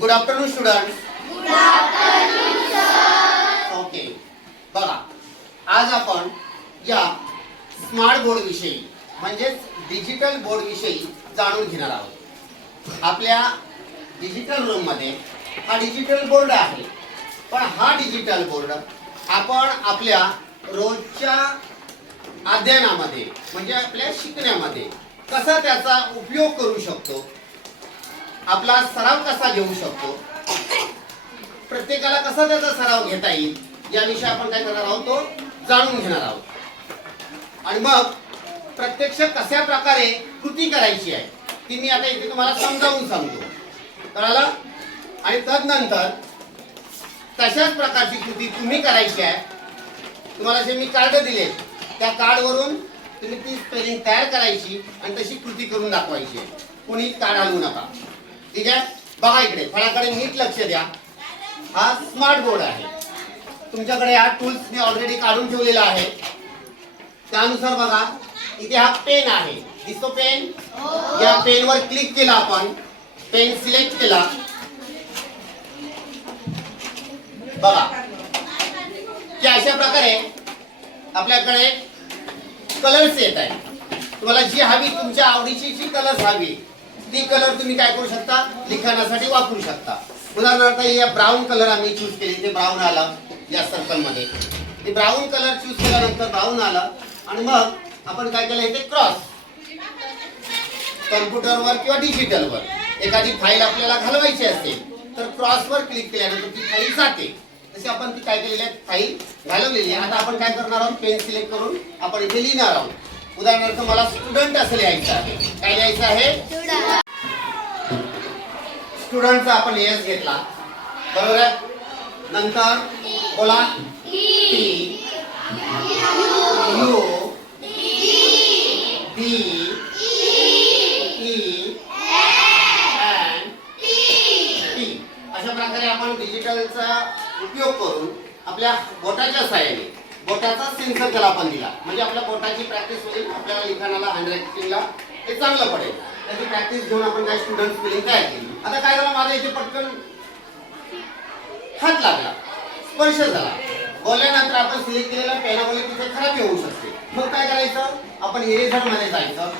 Good afternoon student. Okay, बघा आज आपण या स्मार्ट बोर्ड विषयी म्हणजेच डिजिटल बोर्ड विषयी जाणून घेणार आहोत. आपल्या डिजिटल रूम मध्ये हा डिजिटल बोर्ड आहे, पण हा डिजिटल बोर्ड आपण आपल्या रोजच्या अध्ययनामध्ये म्हणजे आपल्या शिकण्यामध्ये कसा त्याचा उपयोग करू शकतो, आपला सराव कसा घेऊ शकतो, प्रत्येकाला कसा त्याचा सराव घेता येईल याविषयी आपण काय करणार आहोत तो जाणून घेणार आहोत. आणि मग प्रत्यक्ष कशा प्रकारे कृती करायची आहे ती मी आता इथे तुम्हाला समजावून सांगतो, कळालं? आणि तदनंतर तशाच प्रकारची कृती तुम्ही करायची आहे. तुम्हाला जे मी कार्ड दिले त्या कार्डवरून तुम्ही ती स्पेलिंग तयार करायची आणि तशी कृती करून दाखवायची आहे. कोणी कार्ड हलवू नका, ठीक आहे? बघा इकडे फळाकडे नीट लक्ष द्या. हा स्मार्ट बोर्ड आहे. तुमच्याकडे हा टूल्स मी ऑलरेडी काढून ठेवलेला आहे. त्यानुसार बघा इथे हा पेन आहे, दिसतो पेन? या पेनवर क्लिक केला, आपण पेन सिलेक्ट केला. बघा की अशा प्रकारे आपल्याकडे कलर्स येत आहेत. तुम्हाला जी हवी तुमच्या आवडीची जी कलर्स हवी ती कलर तुम्ही काय करू शकता, लिखाणासाठी वापरू शकता. उदाहरणार्थ या ब्राऊन कलर आम्ही चूज केली, ते ब्राऊन आलं या सर्कल मध्ये. ते ब्राऊन कलर चूज केल्यानंतर ब्राऊन आलं आणि मग आपण काय केलं इथे क्रॉस. कॉम्प्युटरवर किंवा डिजिटलवर एखादी फाईल आपल्याला घालवायची असेल तर क्रॉसवर क्लिक केल्यानंतर ती फाईल जाते. तशी आपण ती काय केलेली आहे, फाईल घालवलेली आहे. आता आपण काय करणार आहोत, पेन सिलेक्ट करून आपण इथे लिहिणार आहोत. उदाहरणार्थ मला स्टुडंट असं लिहायचं आहे. काय लिहायचं आहे? स्टुडंटचा आपण एस घेतला, बरोबर आहे. नंतर बोला T U D E N T. अशा प्रकारे आपण डिजिटलचा उपयोग करून आपल्या बोटाच्या साहाय्याने बोटाचा सेन्सर त्याला आपण दिला म्हणजे आपल्या बोटाची प्रॅक्टिस होईल. आपल्याला लिखाणाला हँडरायटिंगला हे चांगलं पडेल. त्याची प्रॅक्टिस घेऊन आपण काय स्टुडंट स्पेलिंग तयार केली. आता काय झालं, माझ्या इथे पटकन हात लागला, स्पर्श झाला. बोलल्यानंतर आपण सिलेक्ट केलेला पेनामुळे तिथे खराबी होऊ शकते. मग काय करायचं, आपण इरेझर मध्ये जायचं.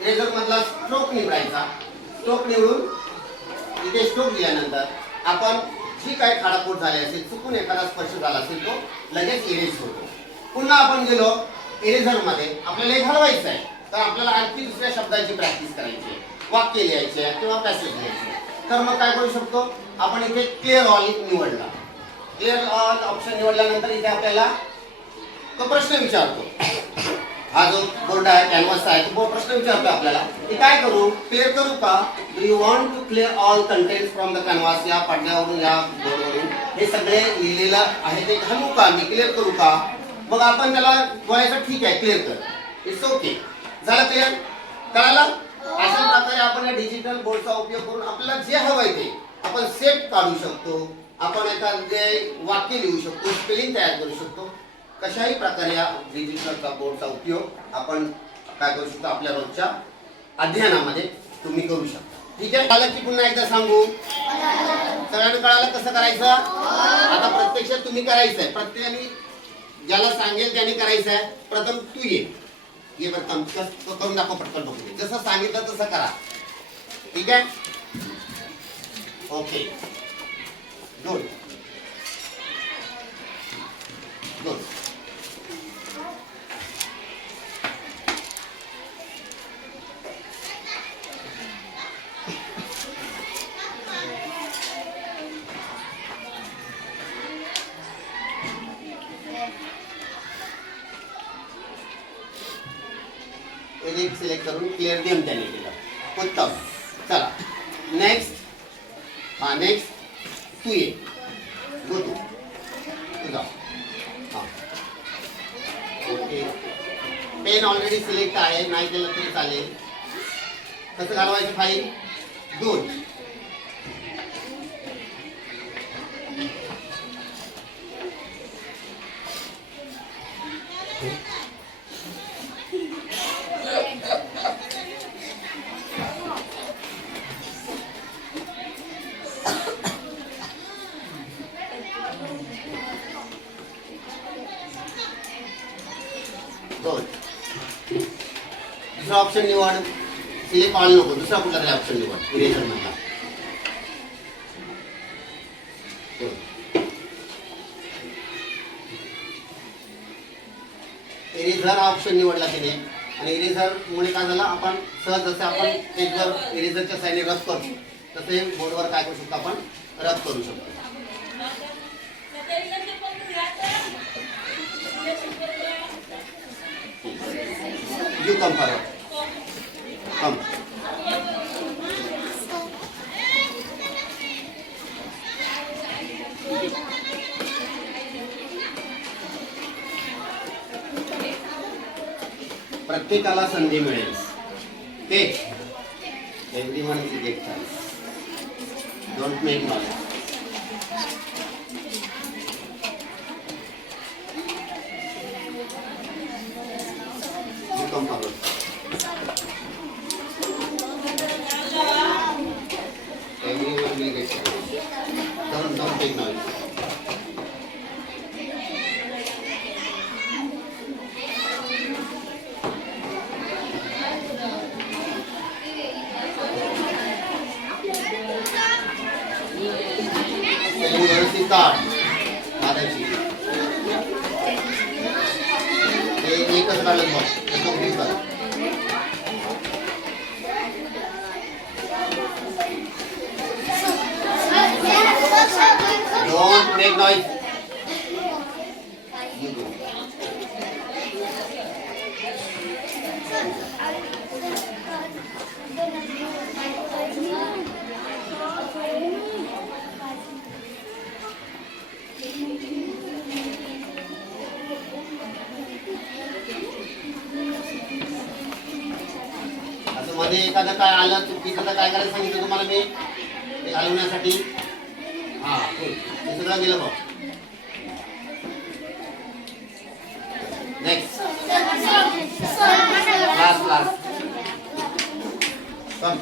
इरेझर मधला स्ट्रोक निवडायचा. स्ट्रोक निवडून इथे स्ट्रोक दिल्यानंतर आपण जी काय खाडाखोड झाली असेल, चुकून एखादा स्पर्श झाला असेल तो लगेच इरेज होतो. पुन्हा आपण गेलो इरेझर मध्ये, आपल्याला हे घालवायचं आहे तर आपल्याला आणखी दुसऱ्या शब्दाची प्रॅक्टिस करायची आहे, वाक्य लिहायचे आहे किंवा पॅसेज लिहायचे. तर मग काय करू शकतो, आपण इथे क्लिअर ऑल निवडला. क्लिअर ऑल ऑप्शन निवडल्यानंतर इथे आपल्याला तो प्रश्न विचारतो. हा जो बोर्ड आहे, कॅनव्हास आहे, तो प्रश्न विचारतो आपल्याला की काय करू, क्लिअर करू का? Do you want to clear all content from the canvas? या पडद्यावरून या बोर्डवरून हे सगळे लिहिलेलं आहे ते घालू का, मी क्लिअर करू का? मग आपण त्याला बोलायचं ठीक आहे क्लिअर कर, इट्स ओके. झालं क्लिअर? कळालं? अशा प्रकारे आपण या डिजिटल बोर्डचा उपयोग करून आपल्याला जे हवंय ते आपण सेट काढू शकतो. आपण एखादे वाक्य लिहू शकतो, स्पेलिंग तयार करू शकतो. कशाही प्रकारे या डिजिटल बोर्डचा उपयोग आपण काय करू शकतो, आपल्या रोजच्या अध्ययनामध्ये तुम्ही करू शकता. ठीक आहे? कळलं की पुन्हा एकदा सांगू? सगळ्यांना कळालं कसं करायचं? आता प्रत्यक्षात तुम्ही करायचंय. प्रत्येकाने ज्याला सांगेल त्याने करायचं आहे. प्रथम तू ये प्रथम करून दाखव, पटकन बघू. जसं सांगितलं तसं करा. ठीक आहे? Okay, good good. एक सिलेक्ट करून क्लिअर देऊन त्याने केलं. उत्तम. चला नेक्स्ट. हा नेक्स्ट तू ये, गो तू जा. हा ओके, पेन ऑलरेडी सिलेक्ट आहे, नाही केलं तरी चालेल. कसं घालवायचं फाईल? गुड. 2. दुसरा ऑप्शन निवड. सिलेक्ट ऑल नको, दुसरा कुठला तरी ऑप्शन निवड इरेजर मधला. इरेझर ऑप्शन निवडला तिने आणि इरेझर मुळे काय झालं, आपण सहज जसं आपण पेजवर इरेझरच्या साईने रब करतो तसे बोर्डवर काय करू शकतो, आपण रब करू शकतो. You come forward. Come. प्रत्येकाला संधी मिळेल. Okay. Everyone will get chance. Don't make noise. You come forward. Everyone will get chance. Don't make noise. व्यवस्थित काढ दादाची. एकच काढलं बघ, कंप्लीट कर. Don't make noise. You go. असं मध्ये एखादं काय आलं चुकीचं तर काय करायचं सांगितलं तुम्हाला मी ते घालवण्यासाठी. हा ते सगळं गेलं बघ. नेक्स्ट लास्ट कम.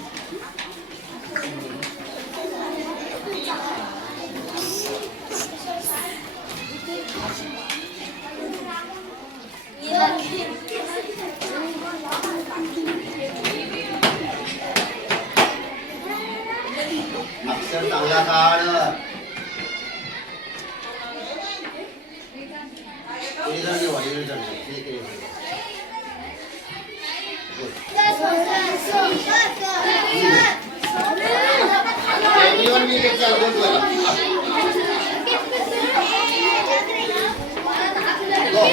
अक्षर चांगला काढ. इरेजर निवड, इरेजर निवड. Everyone will get chance. Don't worry. Go.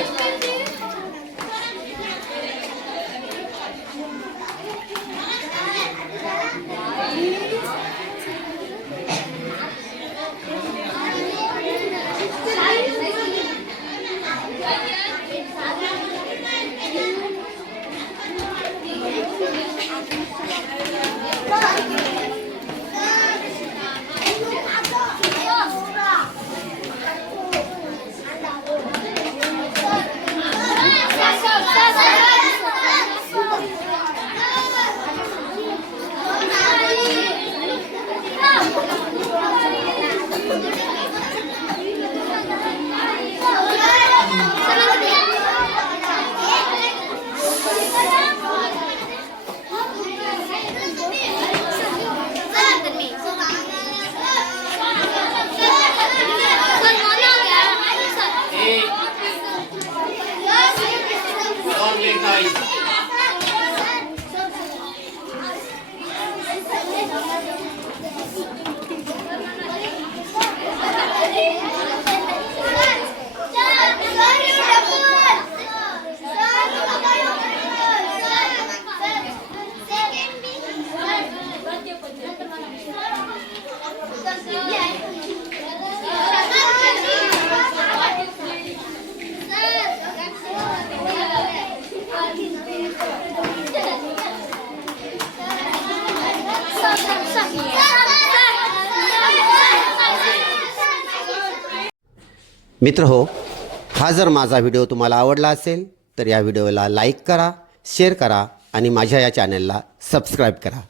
मित्र हो, हा जर माझा व्हिडिओ तुम्हाला आवडला असेल तर या व्हिडिओला लाईक करा, शेअर करा आणि माझ्या या चॅनलला सबस्क्राईब करा.